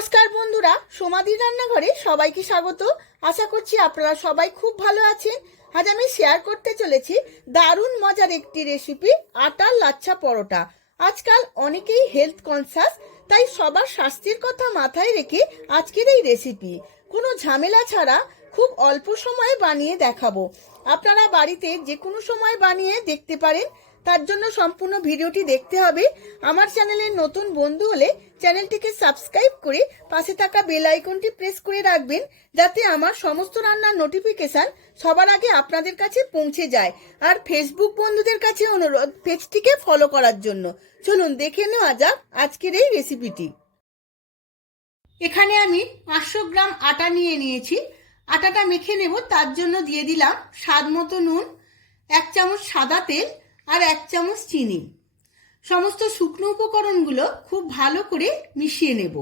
নমস্কার বন্ধুরা, সোমাদির রান্নাঘরে সবাইকে স্বাগত। আশা করছি আপনারা সবাই খুব ভালো আছেন। আজ আমি শেয়ার করতে চলেছি দারুণ মজার একটি রেসিপি, আটার লাচ্ছা পরোটা। আজকাল অনেকেই হেলথ কনসাস, তাই সবার স্বাস্থ্যের কথা মাথায় রেখে আজকের এই রেসিপি কোনো ঝামেলা ছাড়া খুব অল্প সময়ে বানিয়ে দেখাবো। আপনারা বাড়িতে যে কোনো সময় বানিয়ে দেখতে পারেন, তার জন্য সম্পূর্ণ ভিডিওটি দেখতে হবে। আমার চ্যানেলের নতুন বন্ধু হলে চ্যানেলটিকে সাবস্ক্রাইব করে পাশে থাকা বেল আইকনটি প্রেস করে রাখবেন, যাতে আমার সমস্ত রান্নার নোটিফিকেশন সবার আগে আপনাদের কাছে পৌঁছে যায়। আর ফেসবুক বন্ধুদের কাছে অনুরোধ পেজটিকে ফলো করার জন্য। চলুন দেখে নেওয়া যাক আজকের এই রেসিপিটি। এখানে আমি 500 গ্রাম আটা নিয়ে নিয়েছি। আটাটা মেখে নেব, তার জন্য দিয়ে দিলাম স্বাদ মতো নুন, 1 চামচ সাদা তেল আর 1 চামচ চিনি। সমস্ত শুকনো উপকরণগুলো খুব ভালো করে মিশিয়ে নেব।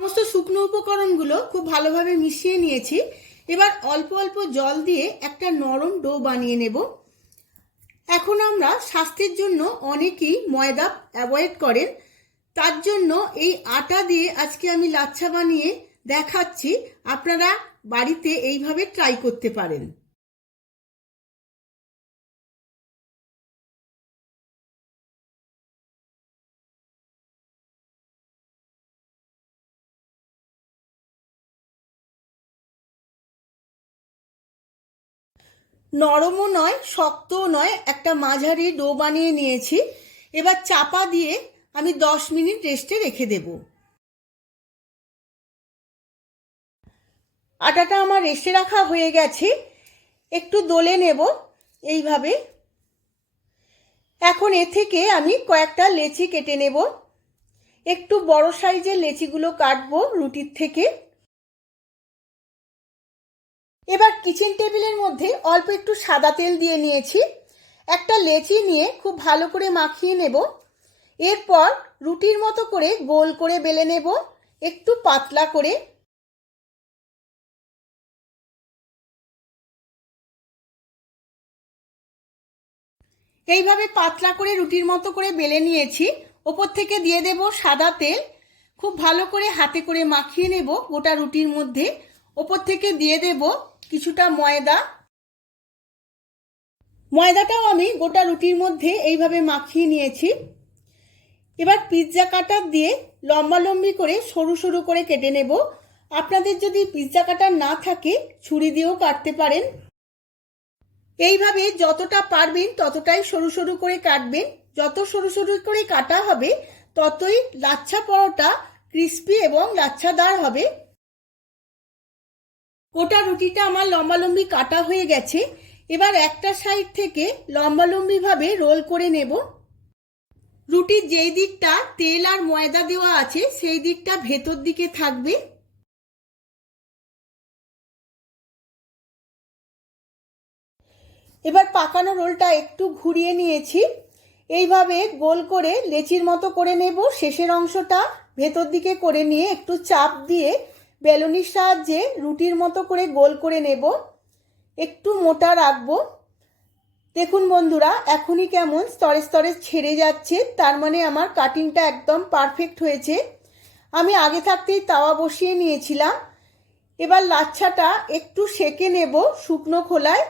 সমস্ত শুকনো উপকরণগুলো খুব ভালোভাবে মিশিয়ে নিয়েছি। এবার অল্প অল্প জল দিয়ে একটা নরম ডো বানিয়ে নেব। এখন আমরা স্বাস্থ্যের জন্য অনেকেই ময়দা অ্যাভয়েড করেন, তার জন্য এই আটা দিয়ে আজকে আমি লাচ্ছা বানিয়ে দেখাচ্ছি। আপনারা বাড়িতে এইভাবে ট্রাই করতে পারেন। নরমও নয়, শক্তও নয়, একটা মাঝারি ডো বানিয়ে নিয়েছি। এবার চাপা দিয়ে আমি 10 মিনিট রেস্টে রেখে দেব। আটাটা আমার রেস্টে রাখা হয়ে গেছে। একটু দলে নেব এইভাবে। এখন এ থেকে আমি কয়েকটা লেচি কেটে নেব। একটু বড় সাইজের লেচিগুলো কাটবো রুটির থেকে। এবার কিচেন টেবিলের মধ্যে অল্প একটু সাদা তেল দিয়ে নিয়েছি। একটা লেচি নিয়ে খুব ভালো করে মাখিয়ে নেব। এরপর রুটির মতো করে গোল করে বেলে নেব, একটু পাতলা করে। এইভাবে পাতলা করে রুটির মতো করে বেলে নিয়েছি। ওপর থেকে দিয়ে দেব সাদা তেল। খুব ভালো করে হাতে করে মাখিয়ে নেব গোটা রুটির মধ্যে। ওপর থেকে দিয়ে দেব কিছুটা ময়দা। ময়দাটাও আমি গোটা রুটির মধ্যে এইভাবে মাখিয়ে নিয়েছি। এবার পিৎজা কাটার দিয়ে লম্বা লম্বি করে সরু সরু করে কেটে নেব। আপনাদের যদি পিৎজা কাটার না থাকে, ছুরি দিয়েও কাটতে পারেন। এইভাবে যতটা পারবেন ততটাই সরু সরু করে কাটবেন। যত সরু সরু করে কাটা হবে, ততই লাচ্ছা পরোটা ক্রিস্পি এবং লাচ্ছাদার হবে। গোটা রুটিটা আমার লম্বালম্বি কাটা হয়ে গেছে। এবার একটা সাইড থেকে লম্বালম্বি ভাবে রোল করে নেব। রুটির যেই দিকটা তেল আর ময়দা দেওয়া আছে, সেই দিকটা ভেতর দিকে থাকবে। এবার পাকানো রোলটা একটু ঘুরিয়ে নিয়েছি। এইভাবে গোল করে লেচির মতো করে নেব। শেষের অংশটা ভেতর দিকে করে নিয়ে একটু চাপ দিয়ে বেলুনির সাহায্যে রুটির মতো করে গোল করে নেব। একটু মোটা রাখবো। দেখুন বন্ধুরা, এখনই কেমন স্তরে স্তরে ছেড়ে যাচ্ছে, তার মানে আমার কাটিংটা একদম পারফেক্ট হয়েছে। আমি আগে থাকতেই তাওয়া বসিয়ে নিয়েছিলাম। এবার লাচ্ছাটা একটু সেকে নেব শুকনো খোলায়।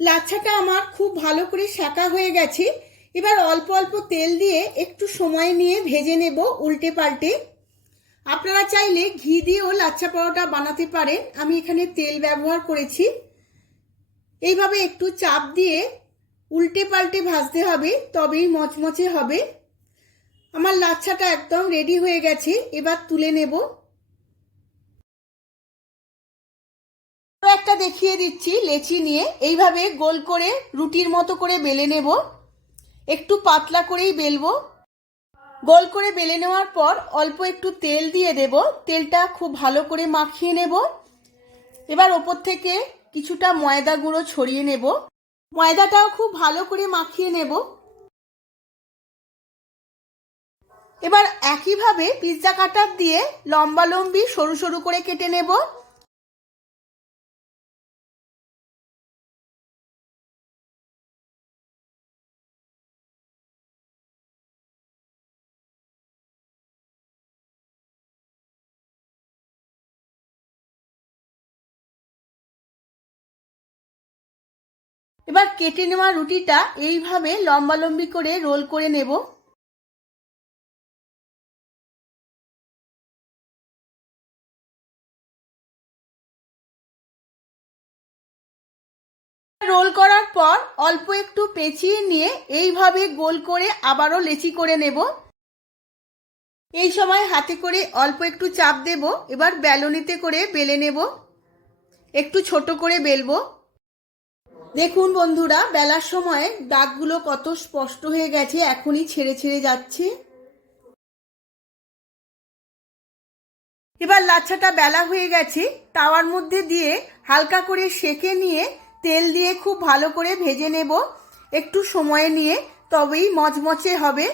লাচ্ছাটা আমার খুব ভালো করে সেকা হয়ে গেছে। এবার অল্প অল্প তেল দিয়ে একটু সময় নিয়ে ভেজে নেব উল্টে পাল্টে। আপনারা চাইলে ঘি দিয়েও লাচ্ছা পরোটা বানাতে পারেন, আমি এখানে তেল ব্যবহার করেছি। এইভাবে একটু চাপ দিয়ে উল্টে পাল্টে ভাজতে হবে, তবেই মচমচে হবে। আমার লাচ্ছাটা একদম রেডি হয়ে গেছে। এবার তুলে নেব। একটা দেখিয়ে দিচ্ছি লেচি নিয়ে। এইভাবে গোল করে রুটির মতো করে বেলে নেব। একটু পাতলা করেই বেলবো। গোল করে বেলে নেওয়ার পর অল্প একটু তেল দিয়ে দেব। তেলটা খুব ভালো করে মাখিয়ে নেব। এবার ওপর থেকে কিছুটা ময়দা গুঁড়ো ছড়িয়ে নেব। ময়দাটাও খুব ভালো করে মাখিয়ে নেব। এবার একইভাবে পিৎজা কাটার দিয়ে লম্বা লম্বি সরু সরু করে কেটে নেব। এবার কেটে নেওয়া রুটিটা এইভাবে লম্বালম্বি করে রোল করে নেব। রোল করার পর অল্প একটু পেঁচিয়ে নিয়ে এইভাবে গোল করে আবারও লেচি করে নেব। এই সময় হাতে করে অল্প একটু চাপ দেব। এবার বেলনিতে করে বেলে নেব, একটু ছোট করে বেলবো। দেখুন বন্ধুরা, বেলার সময় দাগগুলো কত স্পষ্ট হয়ে গেছে, এখনই ছেড়ে ছেড়ে যাচ্ছে। এবার লাচ্ছাটা বেলা হয়ে গেছে, তাওয়ার মধ্যে দিয়ে হালকা করে সেঁকে নিয়ে তেল দিয়ে খুব ভালো করে ভেজে নেব, একটু সময় নিয়ে, তবেই মচমচে হবে।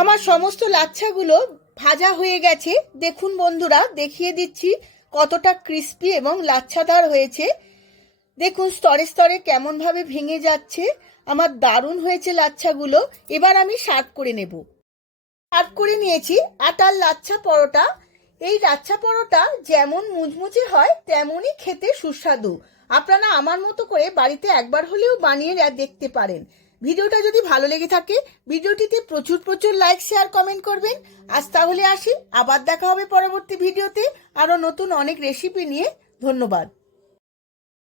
আমার সমস্ত লাচ্ছাগুলো ভাজা হয়ে গেছে। দেখুন বন্ধুরা, দেখিয়ে দিচ্ছি কতটা ক্রিস্পি এবং লাচ্ছাদার হয়েছে। দেখুন স্তরে স্তরে কেমনভাবে ভেঙে যাচ্ছে। আমার দারুণ হয়েছে লাচ্ছাগুলো। এবার আমি সার্ভ করে নেব। সার্ভ করে নিয়েছি আটার লাচ্ছা পরোটা। এই লাচ্ছা পরোটা যেমন মুচমুচে হয় তেমনই খেতে সুস্বাদু। আপনারা আমার মতো করে বাড়িতে একবার হলেও বানিয়ে দেখতে পারেন। ভিডিওটা যদি ভালো লেগে থাকে ভিডিওটিতে প্রচুর প্রচুর লাইক শেয়ার কমেন্ট করবেন। আজ তাহলে আসি, আবার দেখা হবে পরবর্তী ভিডিওতে আরো নতুন অনেক রেসিপি নিয়ে। ধন্যবাদ।